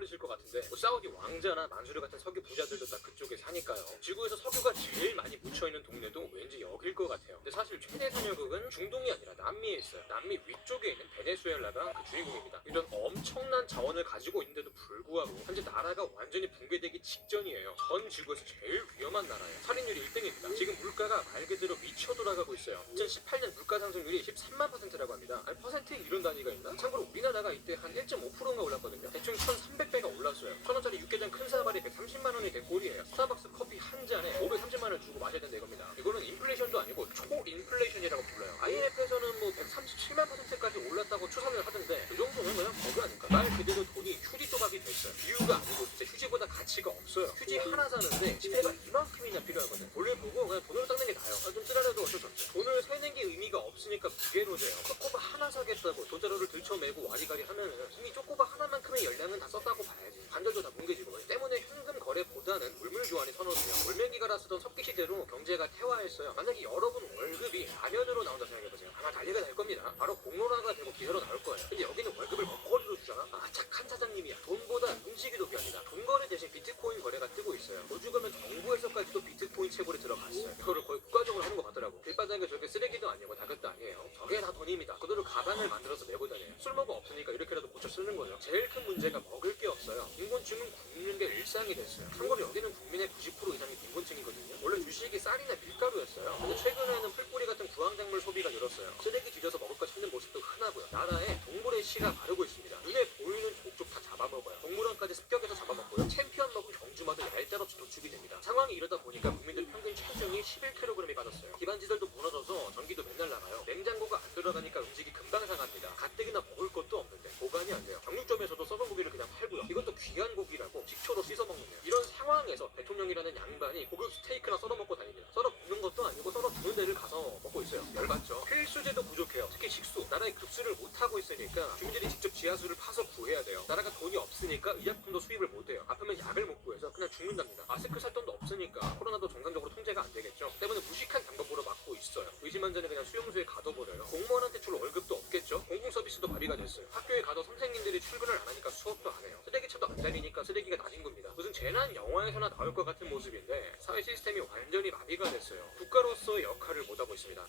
떠올리실 것 같은데 뭐 사우디 왕자나 만수르 같은 석유 부자들도 다 그쪽에 사니까요. 지구에서 석유가 제일 많이 묻혀있는 동네도 왠지 여길 것 같아요. 근데 사실 최대 산유국은 중동이 아니라 남미에 있어요. 남미 위쪽에 있는 베네수엘라가 그 주인공입니다. 이런 엄청난 자원을 가지고 있는데도 불구하고 현재 나라가 완전히 붕괴되기 직전이에요. 전 지구에서 제일 위험한 나라예요. 살인율이 1등입니다. 지금 물가가 말 그대로 미쳐 돌아가고 있어요. 2018년 물가 상승률이 13%라고 합니다. 아니 퍼센트에 이런 단위가 있나? 참고로 우리나라가 이때 한 1.5%가 올랐거든요. 대충 1,300배가 올랐어요. 1,000원짜리 육개장 큰 사발이 130만 원이 된 꼴이에요. 스타벅스 커피 한 잔에 530만 원 주고 마셔야 된다 이겁니다. 이거는 인플레이션도 아니고 초인플레이션이라고 불러요. IMF에서는 뭐 137만 %까지 올랐다고 추산을 하던데 이 정도면 그냥 버그 아닐까? 말 그대로 돈이 휴지 조각이 됐어요. 이유가 아니고 진짜 휴지보다 가치가 없어요. 휴지 하나 사는데 지폐가 이만큼이나 필요하거든. 원래 보고 그냥 돈으로 닦는 게 나아요. 좀 쓰라려도 어쩔 수 없죠. 돈을 세는 게 의미가 없으니까 무게로 돼요. 초코바 하나 사겠다고 돈자루를 들쳐매고 와리가리 하면은 이미 초코바 하나만큼의 열량은 다 썼다고 봐야지. 관절도 다 뭉개지고 때문에 현금 거래보다는 물물 교환이 선호돼요. 물맹이가라 쓰던 석기 시대로 경제가 태화했어요. 만약에 여러분 월급이 라면으로 나온다 생각해보세요. 아마 난리가 날 겁니다. 바로 공론화가 되고 기사로 나올 거예요. 근데 여기는 월급을 먹거리로 주잖아. 아 착한 사장님이야. 돈보다 음식이 더 귀합니다. 돈 거래 대신 비트코인 거래가 뜨고 있어요. 호주 가면 정부에서까지도 비트코인 채굴에 들어갔어요. 이거를 거의 국가적으로 하는 것 같더라고. 길바닥에 저게 쓰레기도 아니고 다것도 아니에요. 저게 다 돈입니다. 그대로 가방을 만들어서 메고 다녀요. 쓸모가 없으니까 이렇게라도 고쳐 쓰는 거죠. 제일 큰 문제가 먹을 게 없어요. 빈곤층은 굶는 게 일상이 됐어요. 참고로 여기는 국민의 90% 이상이 빈곤층이거든요. 원래 주식이 쌀이나 밀가루였어요. 근데 최근에는 풀뿌리 같은 구황작물 소비가 늘었어요. 쓰레기 뒤져서 먹을 거 찾는 모습도 흔하고요. 나라에 동물의 씨가 마르고 있습니다. 눈에 보이는 족족 다 잡아먹어요. 동물원까지 습격해서 잡아먹고요. 챔피언 먹은 경주마들 날짜없이 도축이 됩니다. 상황이 이러다 보니까 국민들 평균 체중이 11kg이 빠졌어요. 기반시설도 무너져서 전기도 맨날 나가요. 냉장고가 안 들어가니까 음식이 금방 상합니다. 가뜩이나 먹을 것도 없는데 보관이 안 돼요. 정육점에서도 썩은 고기를 그냥 팔고요. 이것도 귀한 고기라고 식초로 씻어 먹는데요. 이런 상황에서 대통령이라는 양반이 고급 스테이크나 썰어 먹고 다닙니다. 썰어 먹는 것도 아니고 썰어 두는 데를 가서 먹고 있어요. 열받죠. 필수제도 부족해요. 특히 식수. 나라에 급수를 못 하고 있으니까 주민들이 직접 지하수를 파서 구해야 돼요. 나라가 돈이 없으니까 의약품도 수입을 못 해요. 아프면 약을 못 구해서 그냥 죽는답니다. 마스크 살 돈도 없으니까 코로나도 정상적으로 통제가 안 되겠죠. 때문에 무식한 방법으로 막고 있어요. 의심한 자는 그냥 수용소에 가둬버려요. 공무원한테 줄 월급도 없겠죠. 공공 서비스도 마비가 됐어요. 학교에 가도 선생님들이 출근을 안 하니까 수업도 안 해요. 쓰레기차도 안 다니니까 쓰레기가 낮은 겁니다. 무슨 재난 영화에서나 나올 것 같은 모습인데 사회 시스템이 완전히 마비가 됐어요. 국가로서의 역할을 못하고 있습니다.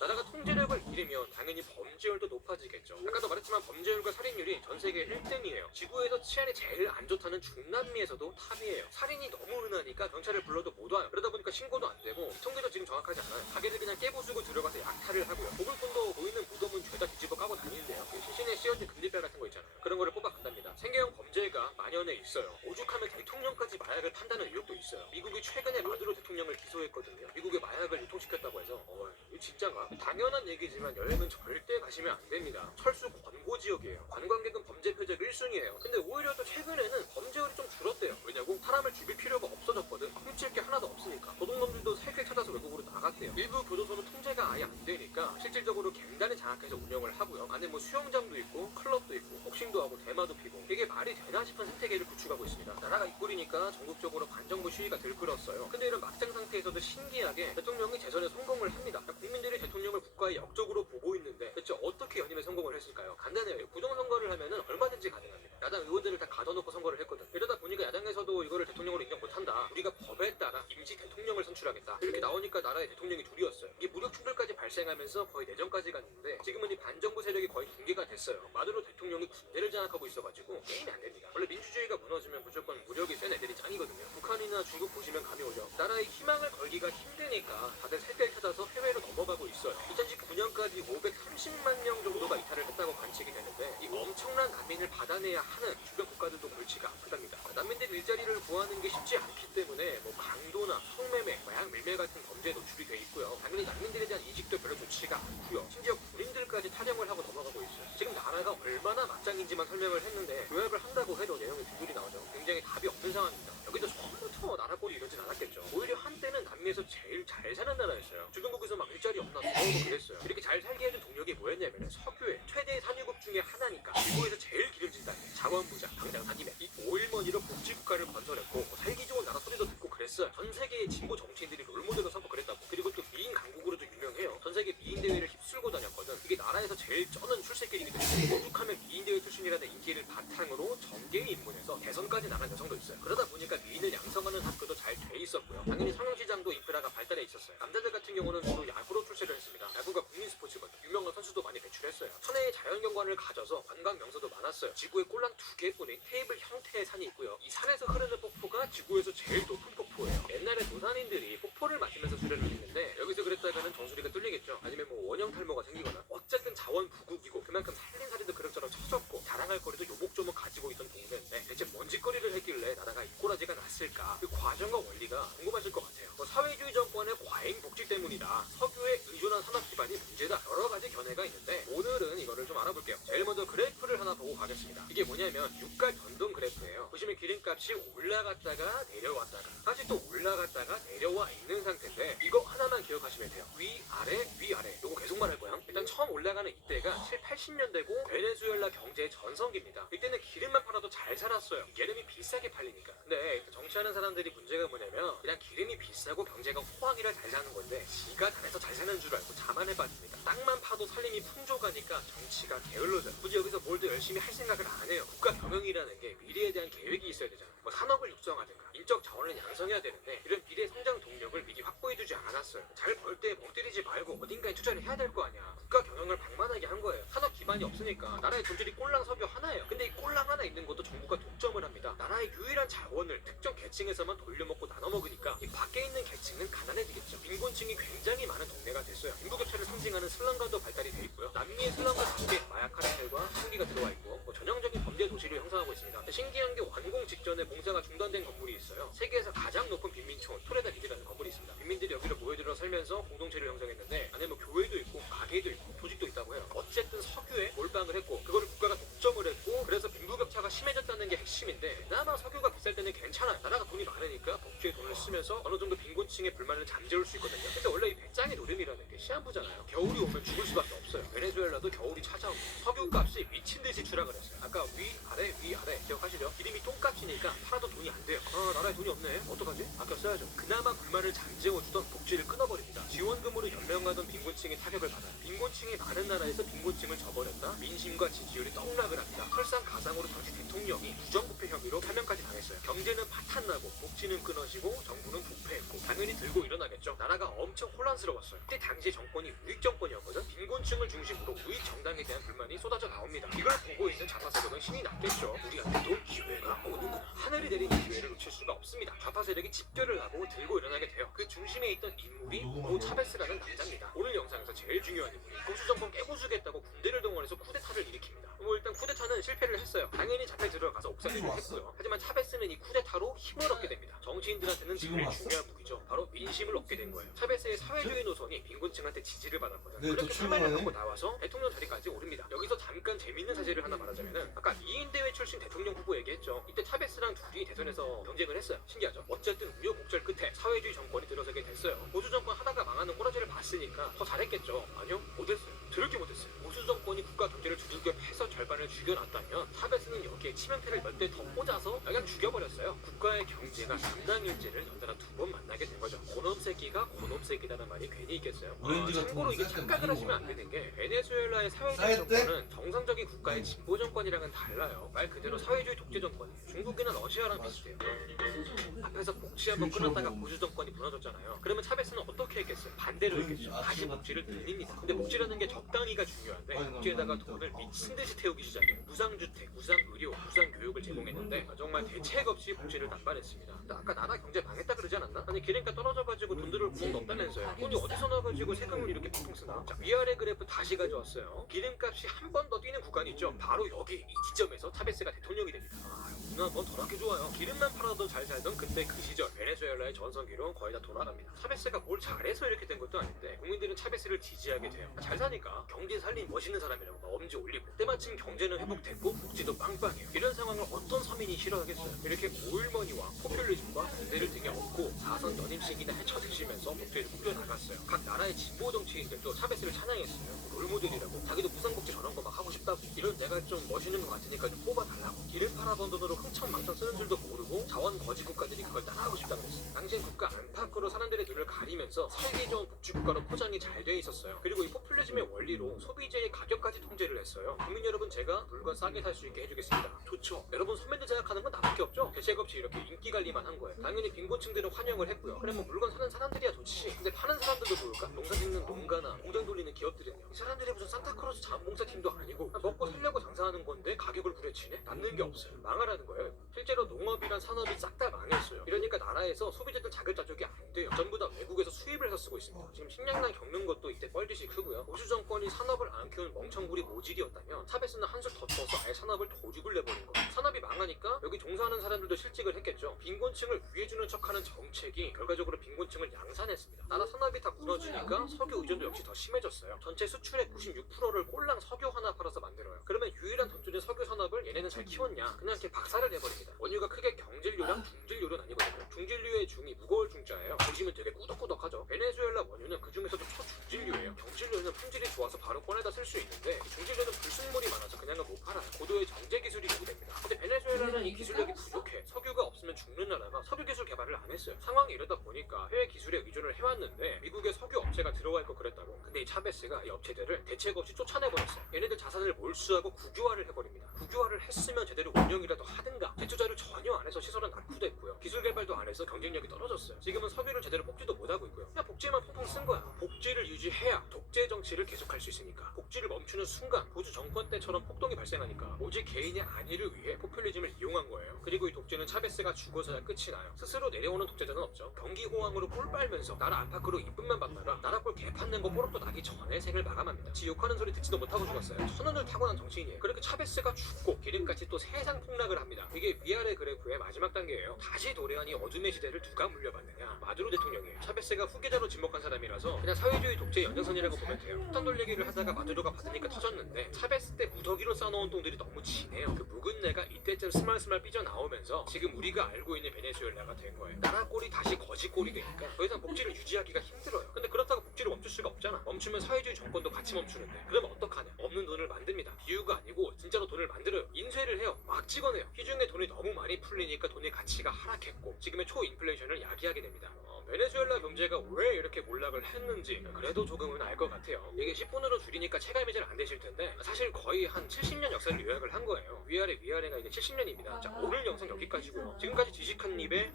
나라가 통제력을 잃으면 당연히 범죄율도 높아지겠죠. 아까도 말했지만 범죄율과 살인율이 전 세계 1등이에요. 지구에서 치안이 제일 안 좋다는 중남미에서도 탑이에요. 살인이 너무 흔하니까 경찰을 불러도 못 와요. 그러다 보니까 신고도 안 되고 통계도 지금 정확하지 않아요. 가게를 그냥 깨부수고 들어가서 약탈을 하고요. 먹을 돈도 보이는 무덤은 죄다 뒤집어 까고 다니는데요. 시신에 씌어진 금리뼈 같은 거 있잖아요. 그런 거를 뽑아간답니다. 생계형 범죄가 만연해 있어요. 오죽하면 대통령까지 마약을 판다는 의혹도 있어요. 미국이 최근에 마두로 대통령을 기소했거든요. 미국에 마약을 유통시켰다고 해서 이거 진짜가? 당연한 얘기지만 여행은 절대 가시면 안 됩니다. 철수 권고 지역이에요. 관광객은 범죄 표적 1순위예요. 근데 오히려 또 최근에는 범죄율이 좀 줄었대요. 왜냐고? 사람을 죽일 필요가 없어졌거든. 훔칠 게 하나도 없으니까. 도둑놈들도 살 길 찾아서 외국으로 나갔대요. 일부 교도소는 통제가 아예 안 되니까 실질적으로 갱단을 장악해서 운영을 하고요. 안에 뭐 수영장도 있고 클럽도 있고 복싱도 하고 대마도 피고 이게 말이 되나 싶은 생태계를 구축하고 있습니다. 나라가 이 꼴이니까 전국적으로 반정부 시위가 들끓었어요. 근데 이런 막장 상태에서도 신기하게 대통령이 재선에 성공을 합니다. 국민들이 대통령을 국가의 역적으로 보고 있는데 대체 어떻게 연임에 성공을 했을까요? 간단해요. 부정선거를 하면은 얼마든지 가능합니다. 야당 의원들을 다 가둬놓고 선거를 했거든. 이러다 보니까 야당에서도 이거를 대통령으로 인정 못한다. 우리가 법에 따라 임시 대통령을 선출하겠다. 이렇게 나오니까 나라의 대통령이 둘이었어요. 이게 무력 충돌까지 발생하면서 거의 내전까지 갔는데 지금은 이 반정부 세력이 거의 붕괴가 됐어요. 마두로 대통령이 군대를 장악하고 있어가지고 게임이 안 됩니다. 원래 민주주의가 무너지면 무조건 무력이 센 애들이 짱이거든요. 북한이나 중국 보시면 감이 오죠. 나라의 희망을 걸기가 힘드니까 다들 살길 찾아서 해외로 넘어가고 있어요. 2019년까지 530만 명 정도가 이탈을 했다고 관측이 되는데 이 엄청난 난민을 받아내야 하는 주변 국가들도 골치가 아프답니다. 난민들 일자리를 구하는 게 쉽지 않기 때문에 뭐 강도나 성매매, 마약 밀매 같은 범죄에 노출이 돼 있고요. 당연히 난민들에 대한 인식도 별로 좋지가 않고요. 심지어 군인들까지 탈영을 하고 넘어가고 있어요. 지금 나라가 얼마나 막장인지만 설명을 했는데 요약을 한다고 해도 내용이 두줄이 나오죠. 굉장히 답이 없는 상황입니다. 여기도 처음부터 나라 꼴이 이러진 않았겠죠. 오히려 한때는 남미에서 제일 잘 사는 나라였어요. 주변국에서 막 일자리 없나 더우고 그랬어요. 이렇게 잘 살게 해준 동력이 뭐였냐면 석유의 최대 산유국 중에 하나니까 지구에서 제일 기름진다. 자원부자, 당장 산임에 이 오일머니로 복지국가를 건설했고 살기 좋은 나라 소리도 듣고 그랬어요. 전 세계의 진보 정치인들이 롤모델로 삼고 그랬다고. 그리고 또 미인 강국으로도 유명해요. 전 세계 미인 대회를 휩쓸고 다녔거든. 이게 나라에서 제일 쩌는 출세길이기 때문에 오죽하면 미인 대회 출신이 인기를 바탕으로 정계에 입문해서 대선까지 나간 여성도 있어요. 그러다 보니까 미인을 양성하는 학교도 잘 돼 있었고요. 당연히 성형시장도 인프라가 발달해 있었어요. 남자들 같은 경우는 주로 야구로 출세를 했습니다. 야구가 국민 스포츠거든요. 유명한 선수도 많이 배출했어요. 천혜의 자연경관을 가져서 관광 명소도 많았어요. 지구에 꼴랑 2개뿐인 테이블 형태의 산이 있고요. 이 산에서 흐르는 폭포가 지구에서 제일 높은 폭포예요. 옛날에 노산인들이 폭포를 마시면서 수련을 했는데 여기서 그랬다가는 정수리가 뚫리겠죠. 아니면 뭐 원형 탈모가 생기거나. 어쨌든 자원 부국이고 그만큼 살림살이도 그럭저럭 쳐졌고 자랑할 거리도 요목조목 가지고 있던 동네인데 대체 뭔 짓거리를 했길래 나라가 이 꼬라지가 났을까? 그 과정과 원리가 궁금하실 것 같아요. 사회주의 정권의 과잉 복지 때문이다. 석유에 의존한 산업 기반이 문제다. 여러 가지 견해가 있는데 오늘은 이거를 좀 알아볼게요. 제일 먼저 그래프를 하나 보고 가겠습니다. 이게 뭐냐면 유가 변동 그래프예요. 보시면 기름값이 올라갔다가 내려왔다가 다시 또 올라갔다가 내려와 있는 상태인데 이거 하나만 기억하시면 돼요. 위아래 위아래. 요거 계속 말할 거야. 일단 처음 올라가는 이때가 7, 80년대고 베네수엘라 경제의 전성기입니다. 이때는 기름만 팔아도 잘 살았어요. 기름이 비싸게 팔리니까. 근데 정치하는 사람들이 문제가 뭐냐면 그냥 기름이 비싸고 경제가 호황이라 잘 사는 건데 지가 잘해서 잘 사는 줄 알고 자만해 빠집니다. 땅만 파도 살림이 풍족하니까 정치가 게을러져요. 굳이 여기서 뭘 더 열심히 할 생각을 안 해요. 국가 경영이라는 게 미래에 대한 계획이 있어야 되잖아요. 뭐 산업을 육성하든가 인적 자원을 양성해야 되는데 이런 미래 성장 동력을 미리 확보해두지 않았어요. 잘 벌 때 멍 때리지 말고 어딘가에 투자를 해야 될 거 아니야. 국가 경영을 방만하게 한 거예요. 산업 기반이 없으니까 나라의 돈줄이 꼴랑 석유 하나예요. 근데 이 꼴랑 하나 있는 것도 정부가 독점을 합니다. 나라의 유일한 자원을 특정 계층에서만 돌려먹고 나눠먹으니까 이 밖에 있는 계층은 가난해지겠죠. 빈곤층이 굉장히 많은 동네가 됐어요. 빈부격차를 상징하는 슬럼가도 발달이 돼 있고요. 남미의 슬럼과 함께 마약 카르텔과 총기가 들어와 있고 전형적인 범죄 도시를 형성하고 있습니다. 신기한 게 완공 직전에 공사가 중단된 건물이 있어요. 세계에서 가장 높은 빈민촌 토레다 리드라는 건물이 있습니다. 빈민들이 여기로 모여들어 살면서 공동체를 형성했는데 안에 뭐 교회도 있고 가게도 있고 조직도 있다고 해요. 어쨌든 석유에 몰빵을 했고 그거를 국가가 독점을 했고 그래서 빈부격차가 심해졌다는 게 핵심인데 그나마 석유가 비쌀 때는 괜찮아요. 나라가 돈이 많으니까 복지에 돈을 쓰면서 어느 정도 빈곤층의 불만을 잠재울 수 있거든요. 근데 원래 이 배짱의 노름이라는 게 시한부잖아요. 겨울이 오면 죽을 수밖에 없어요. 베네수엘라도 겨울이 찾아오고 석유값이 미친 듯이 추락을 했어요. 아까 위아래 위아래 기억하시죠? 기름이 똥값이니까 팔아도 돈이 안 돼요. 아 나라에 돈이 없네. 어떡하지? 아껴 써야죠. 그나마 불만을 잠재워주던 복지를 끊어버립니다. 지원금으로 연명하던 빈곤층이 타격을 받아요. 빈곤층이 많은 나라에서 빈곤층을 저버렸다. 민심과 지지율이 떡락을 합니다. 설상가상으로 당시 대통령이 부정부패 혐의로 파면까지 당했어요. 경제는 파탄나고 복지는 끊어지고 정부는 부패했고 당연히 들고 일어나겠죠. 나라가 엄청 혼란스러웠어요. 그때 당시 정권이 우익 정권이었거든. 빈곤층을 중심으로 우익 정당에 대한 불만이 쏟아져 나옵니다. 이걸 보고 있는 좌파 세력은 신이 났겠죠. 우리한테도 기회가 오는구나. 하늘이 내린 이 기회를 놓칠 수가 없습니다. 좌파 세력이 집결을 하고 들고 일어나게 돼요. 그 중심에 있던 인물이 고 차베스라는 남자입니다. 오늘 영상에서 제일 중요한 인물이 보수 정권 깨부수겠다고 군대를 동원해서 쿠데타를 일으킵니다. 뭐 일단 쿠데타는 실패를 했어요. 당연히 잡혀 들어가서 옥살이를 했고요. 하지만 차베스는 이 쿠데타로 힘을 얻게 됩니다. 정치인들한테는 제일 중요한 무기죠. 바로 민심을 얻게 된 거예요. 차베스의 사회주의 노선이 빈곤층한테 지지를 받았거든요. 그렇게 사면을 갖고 나와서 대통령 자리까지 오릅니다. 여기서 잠깐 재밌는 사실을 하나 말하자면은 아까 2인 대회 출신 대통령 후보 얘기했죠. 이때 차베스랑 둘이 대선에서 경쟁을 했어요. 신기하죠? 어쨌든 우여곡절 끝에 사회주의 정권이 들어서게 됐어요. 보수 정권 하다가 망하는 꼬라지를 봤으니까 더 잘했겠죠. 아니요, 못했어요. 더럽게 못했어요. 보수 정권이 국가 경제를 두들겨 패서 절반을 죽여놨다면 차베스는 여기에 치명타를 몇 대 더 꽂아서 그냥 죽여버렸어요. 국가의 경제가 담당일제를 연달아 2번 만나게 된 거죠. 고놈새끼가 고놈새끼다는 말이 괜히 있겠어요. 참고로 이게 착각을 하시면 안 되는 게 베네수엘라의 사회주의 정권은 정상적인 국가의 진보 정권이랑은 달라요. 말 그대로 사회주의 독재 정권. 중국이나 러시아랑 비슷해요. 앞에서 복지 한번 끊었다가 보수 정권이 무너졌잖아요. 그러면 차베스는 어떻게 했겠어요? 반대로 했겠죠. 다시 복지를 늘립니다. 근데 복지라는 게 적당히가 중요한데 복지에다가 돈을 미친 듯이 태우기 시작해요. 무상주택, 무상의료, 무상교육을 제공했는데 정말 대책 없이 복지를 남발했습니다. 근데 아까 나라 경제 망했다 그러지 않았나? 아니 기름값 떨어져가지고 돈 들을 구멍도 없다면서요. 돈이 어디서 나가지고 세금을 이렇게 펑펑 쓰나? 자, 위아래 그래프 다시 가져왔어요. 기름값이 한 번 더 뛰는 구간이 있죠. 바로 여기 이 지점에서 차베스가 대통령이 됩니다. 누나 뭐 덜하게 좋아요. 기름만 팔아도 잘 살던 그때 그 시절 베네수엘라의 전성기로 거의 다 돌아갑니다. 차베스가 뭘 잘해서 이렇게 된 것도 아닌데 국민들은 차베스를 지지하게 돼요. 잘 사니까 경제 살림 멋있는 사람이라고 막 엄지 올리고 때마침 경제는 회복됐고 복지도 빵빵해요. 이런 상황을 어떤 서민이 싫어하겠어요. 이렇게 오일머니와 포퓰리즘과 군대를 등에 업고 4선 연임식이나 헤쳐드시면서 복지를 꾸려나갔어요. 각 나라의 진보 정치인들도 차베스를 찬양했어요. 롤모델이라고 자기도 무상복지 저런 거 막 하고 싶다고. 이런 내가 좀 멋있는 것 같으니까 좀 뽑아달라고. 길을 팔아본 돈으로 흥청망청 쓰는 줄도 모르고 자원 거지 국가들이 그걸 따라하고 싶다고 했어요. 당시엔 국가 안팎으로 사람들의 눈을 가리면서 살기 좋은 복지국가로 포장이 잘 돼 있었어요. 그리고 이 포퓰리즘의 원리로 소비재의 가격까지 통제를 했어요. 국민 여러분, 제가 물건 싸게 살 수 있게 해주겠습니다. 좋죠. 여러분, 소매들 제작하는 건 나밖에 없죠. 대책 없이 이렇게 인기 관리만 한 거예요. 당연히 빈곤층들은 환영을 했고요. 그래 뭐 물건 사는 사람들이야 좋지. 근데 파는 사람들도 좋을까? 농사 짓는 농가나 공장 돌리는 기업들은요. 이 사람들이 무슨 산타크로스 자원봉사팀도 아니고 먹고 살려고 장사하는 건데 가격을 부려치네? 남는 게 없어요. 망하라는 거예요. 실제로 농업이란 산업이 싹 다 망했어요. 이러니까 나라에서 소비자들 자글자족이 안 돼요. 전부 다 외국에서 수입을 해서 쓰고 있습니다. 지금 식량난 겪는 것도 이때 뻘짓이 크고요. 보수 정권이 산업을 안 키우는 멍청구리 모질이었다면 차베스는 한술 더 떠서 아예 산업을 도죽을 내버린 거예요. 산업이 망하니까 여기 종사하는 사람들도 실직을 했겠죠. 빈곤층을 위해주는 척하는 정책이 결과적으로 빈곤층을 양산했습니다. 나라 산업이 다 무너지니까 석유 의존도 역시 더 심해졌어요. 전체 수출의 96%를 꼴랑 석유 하나 팔아서 만들어요. 그러면 유일한 돈줄인 석유 산업을 얘네는 잘 키웠냐? 그냥 이렇게 박살을 내버립니다. 원유가 크게 경질료랑 중질료로 나뉘거든요. 중질료의 중이 무거울 중자예요. 보시면 되게 꾸덕꾸덕하죠. 베네수엘라 원유는 그 중에서도 초중질료예요. 경질료는 품질이 좋아서 바로 꺼내다 쓸 수 있는데 중질료는 불순물이 많아서 그냥은 못 팔아요. 고도의 정제 기술이 요구됩니다. 근데 베네수엘라는 이 기술력이 부족해. 석유가 없으면 죽는 나라가 석유 기술 개발을 안 했어요. 상황이 이러다 보니까 해외 기술에 의존을 해왔는데 미국의 석유 업체가 들어와 있고 그랬다고. 근데 이 차베스가 이 업체들을 대책 없이 쫓아내버렸어요. 얘네들 자산을 몰수하고 국유화를 해버립니다. 국유화를 했으면 제대로 운영이라도 하든가 재투자를 전혀 안 해서 시설은 낙후됐고요. 기술 개발도 안 해서 경쟁력이 떨어졌어요. 지금은 석유를 제대로 뽑지도 못하고 있고요. 그냥 복지만 펑펑 쓴 거야. 복지를 유지해야 독재 정치를 계속할 수 있으니까. 복지를 멈추는 순간 보수 정권 때처럼 폭동이 발생하니까 오직 개인의 안위를 위해 포퓰리즘을 이용한 거예요. 그리고 이 독재는 차베스가 죽어서야 끝이 나요. 스스로 내려오는 독재자는 없죠. 경기호황으로 꼴 빨면서 나라 안팎으로 이쁨만 받다가 나라 꼴 개판낸 거 뽀록도 나기 전에 생을 마감합니다. 지 욕하는 소리 듣지도 못하고 죽었어요. 천운을 타고난 정치인이에요. 그렇게 차베스가 죽고 기름같이 또 세상 폭락을 합니다. 이게 위아래 그래프의 마지막 단계예요. 다시 도래한 이 어둠의 시대를 누가 물려받느냐? 마두로 대통령이에요. 차베스가 후계자로 지목한 사람이라서 그냥 사회주의 독재 연장선이라고 보면 돼요. 폭탄 돌리기를 하다가 마두로가 받으니까 터졌는데 차베스 때 무더기로 쌓아놓은 똥들이 너무 진해요. 그 묵은 내가 이때쯤 스멀스멀 삐져나오면서 지금 우리가 알고 있는 베네수엘라가 된 거예요. 나라 꼴이 다시 거지 꼴이 되니까 더 이상 복지를 유지하기가 힘들어요. 근데 그렇다고 복지를 멈출 수가 없잖아. 멈추면 사회주의 정권도 같이 멈추는데 그러면 어떡하냐? 없는 돈을 만듭니다. 비유가 아니고 진짜로 돈을 만들어요. 인쇄를 해요. 막 찍어내요. 시중에 돈이 너무 많이 풀리니까 돈의 가치가 하락했고 지금의 초인플레이션을 야기하게 됩니다. 베네수엘라 경제가 왜 이렇게 몰락을 했는지 그래도 조금은 알 것 같아요. 이게 10분으로 줄이니까 체감이 잘 안 되실 텐데 사실 거의 한 70년 역사를 요약을 한 거예요. 위아래가 이제 70년입니다. 자, 오늘 영상 여기까지고요. 지금까지 지식한 입의